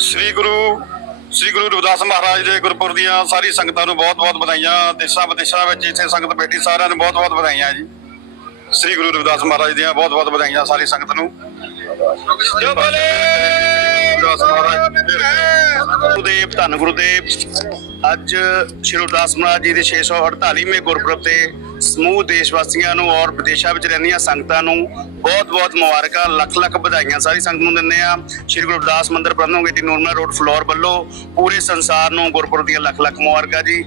ਸ੍ਰੀ ਗੁਰੂ ਸ੍ਰੀ ਗੁਰੂ ਰਵਿਦਾਸ ਮਹਾਰਾਜ ਦੇ ਗੁਰਪੁਰਬ ਦੀਆਂ ਸਾਰੀ ਸੰਗਤਾਂ ਨੂੰ ਬਹੁਤ-ਬਹੁਤ ਵਧਾਈਆਂ, ਦੇਸ਼ਾਂ ਵਿਦੇਸ਼ਾਂ ਵਿੱਚ ਇੱਥੇ ਸੰਗਤ ਬੈਠੀ, ਸਾਰਿਆਂ ਨੂੰ ਬਹੁਤ-ਬਹੁਤ ਵਧਾਈਆਂ ਜੀ। ਸ੍ਰੀ ਗੁਰੂ ਰਵਿਦਾਸ ਮਹਾਰਾਜ ਦੀਆਂ ਬਹੁਤ-ਬਹੁਤ ਵਧਾਈਆਂ ਸਾਰੀ ਸੰਗਤ ਨੂੰ। ਜੋ ਬੋਲੇ! ਰਵਿਦਾਸ ਮਹਾਰਾਜ ਦੀ ਧੰਨ ਗੁਰੂਦੇਵ। ਅੱਜ ਸ਼੍ਰੀ ਰਵਿਦਾਸ ਮਹਾਰਾਜ ਜੀ ਦੇ 648ਵੇਂ ਗੁਰਪੁਰਬ ਤੇ ਸਮੂਹ ਦੇਸ਼ ਵਾਸੀਆਂ ਨੂੰ ਔਰ ਵਿਦੇਸ਼ਾਂ ਵਿੱਚ ਰਹਿੰਦੀਆਂ ਸੰਗਤਾਂ ਨੂੰ ਬਹੁਤ-ਬਹੁਤ ਮੁਬਾਰਕਾਂ ਲੱਖ-ਲੱਖ ਵਧਾਈਆਂ। ਸਾਰੀ ਸੰਗਤ ਨੂੰ ਦਿੰਦੇ ਆ ਸ਼੍ਰੀ ਗੁਰੂ ਰਵਿਦਾਸ ਮੰਦਿਰ ਪ੍ਰਬੰਧਕ ਕਮੇਟੀ ਨੂਰਮਾ ਰੋਡ ਫਲੋਰ ਵੱਲੋਂ ਪੂਰੇ ਸੰਸਾਰ ਨੂੰ ਗੁਰਪੁਰਬ ਦੀਆਂ ਲੱਖ-ਲੱਖ ਮੁਬਾਰਕਾਂ ਜੀ।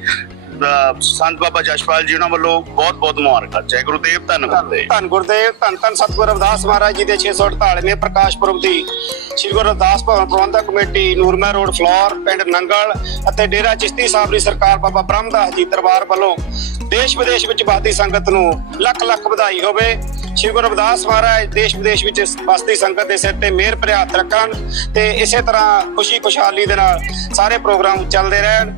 ਸੰਤ ਬਾਬਾ ਜਸ਼ਪਾਲ ਜੀ ਉਹਨਾਂ ਵੱਲੋਂ ਬਹੁਤ-ਬਹੁਤ ਮੁਬਾਰਕਾਂ। ਜੈ ਗੁਰੂਦੇਵ ਧੰਨ ਗੁਰੂਦੇਵ ਧੰਨ ਗੁਰਦੇਵ ਧੰਨ ਧੰਨ ਸਤਿਗੁਰੂ ਰਵਿਦਾਸ ਮਹਾਰਾਜ ਜੀ ਦੇ 648ਵੇਂ ਪ੍ਰਕਾਸ਼ ਪੁਰਬ ਦੀ ਸ੍ਰੀ ਗੁਰੂ ਰਵਿਦਾਸ ਭਵਨ ਪ੍ਰਬੰਧਕ ਕਮੇਟੀ ਨੂਰਮਹਿਰ ਰੋਡ ਫਲੋਰ ਪਿੰਡ ਨੰਗਲ ਅਤੇ ਡੇਰਾ ਚਿਸ਼ਤੀ ਸਾਹਿਬ ਦੀ ਸਰਕਾਰ ਬਾਬਾ ਬ੍ਰਹਮਦਾਸ ਜੀ ਦਰਬਾਰ ਵੱਲੋਂ ਦੇਸ਼ ਵਿਦੇਸ਼ ਵਿੱਚ ਵਸਦੀ ਸੰਗਤ ਨੂੰ ਲੱਖ ਲੱਖ ਵਧਾਈ ਹੋਵੇ। ਸ੍ਰੀ ਗੁਰੂ ਰਵਿਦਾਸ ਮਹਾਰਾਜ ਦੇਸ਼ ਵਿਦੇਸ਼ ਵਿੱਚ ਵਸਦੀ ਸੰਗਤ ਦੇ ਸਿਰ ਤੇ ਮਿਹਰ ਭਰਿਆ ਹੱਥ ਰੱਖਣ ਤੇ ਇਸੇ ਤਰ੍ਹਾਂ ਖੁਸ਼ੀ ਖੁਸ਼ਹਾਲੀ ਦੇ ਨਾਲ ਸਾਰੇ ਪ੍ਰੋਗਰਾਮ ਚੱਲਦੇ ਰਹਿਣ।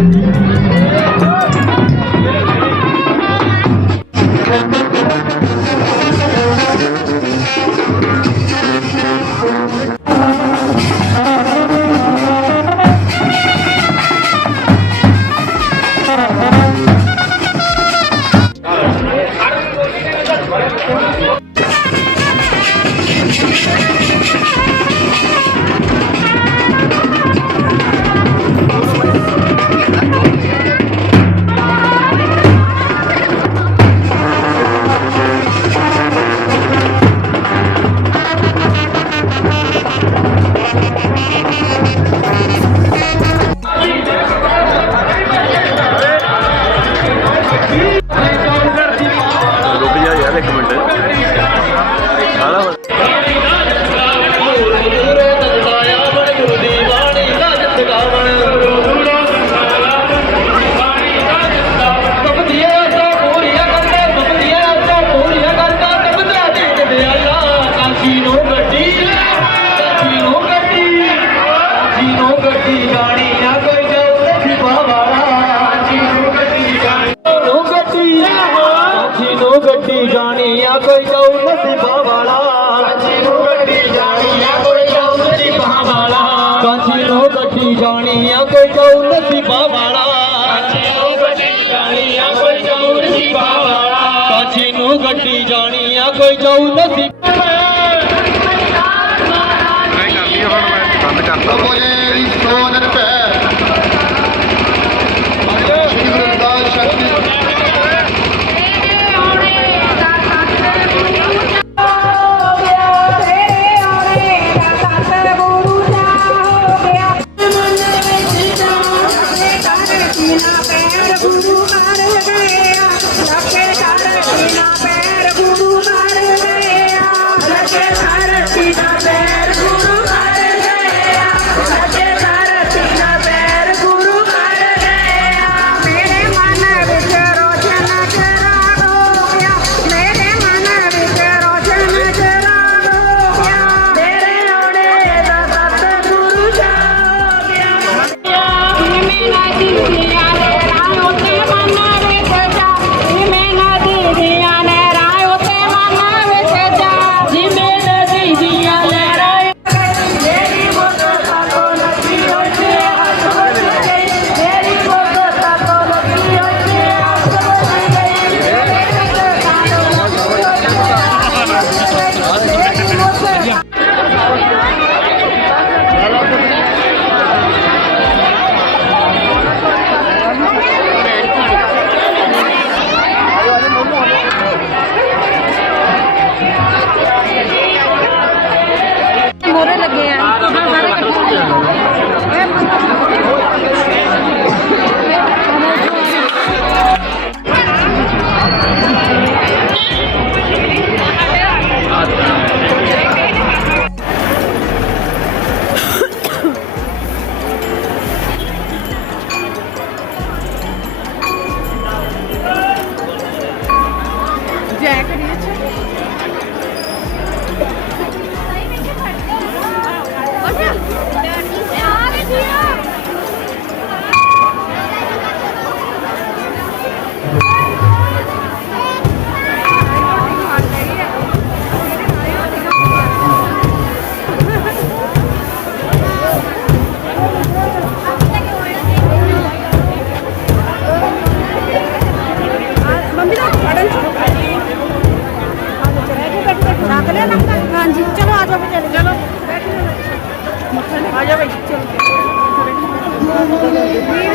ਜਾਣੀ ਆ ਕੋਈ ਕਉ ਨਸੀਬਾਂ ਵਾਲਾ ਕਾਂਚੀ ਨੂੰ ਗੱਡੀ ਜਾਣੀ ਕੋਈ ਕਉ ਨਸੀਬਾਂ ਵਾਲਾ ਕਾਂਚੀ ਨੂੰ ਗੱਡੀ ਜਾਣੀ ਆ ਕੋਈ ਕਉ ਨਸੀਬਾਂ ਨਹੀਂ ਕਰਦੀ ਹੁਣ ਮੈਂ ਬੰਦ ਕਰਤਾ Thank you.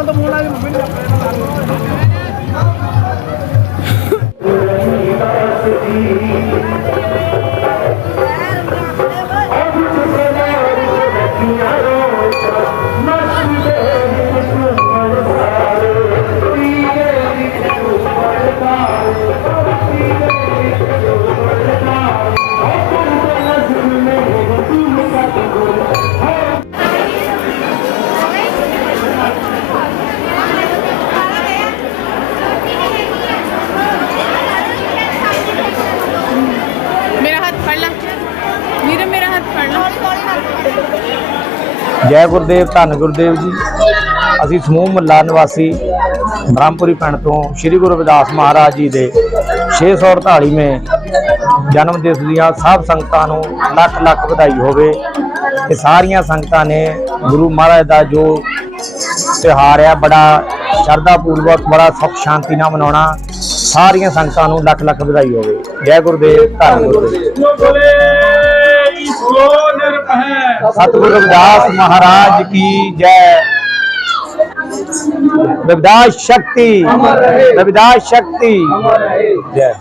mandamos un ਜੈ ਗੁਰਦੇਵ, ਧੰਨ ਗੁਰਦੇਵ ਜੀ। ਅਸੀਂ ਸਮੂਹ ਮੱਲਾ ਨਿਵਾਸੀ ਬ੍ਰਹਮਪੁਰੀ ਪਿੰਡ ਤੋਂ ਸ੍ਰੀ ਗੁਰੂ ਰਵਿਦਾਸ ਮਹਾਰਾਜ ਜੀ ਦੇ 648ਵੇਂ ਜਨਮ ਦਿਵਸ ਦੀਆਂ ਸਭ ਸੰਗਤਾਂ ਨੂੰ ਲੱਖ ਲੱਖ ਵਧਾਈ ਹੋਵੇ। ਤੇ ਸਾਰੀਆਂ ਸੰਗਤਾਂ ਨੇ ਗੁਰੂ ਮਹਾਰਾਜ ਦਾ ਜੋ ਤਿਉਹਾਰ ਆ, ਬੜਾ ਸ਼ਰਧਾ ਪੂਰਵਕ ਬੜਾ ਸੁਖ ਸ਼ਾਂਤੀ ਨਾਲ ਮਨਾਉਣਾ, ਸਾਰੀਆਂ ਸੰਗਤਾਂ ਨੂੰ ਲੱਖ ਲੱਖ ਵਧਾਈ ਹੋਵੇ। ਜੈ ਗੁਰਦੇਵ, ਧੰਨ ਗੁਰਦੇਵ। ਸਤਿਗੁਰੂ ਰਵਿਦਾਸ ਮਹਾਰਾਜ ਕੀ ਜੈ रविदास शक्ति रविदास शक्ति जय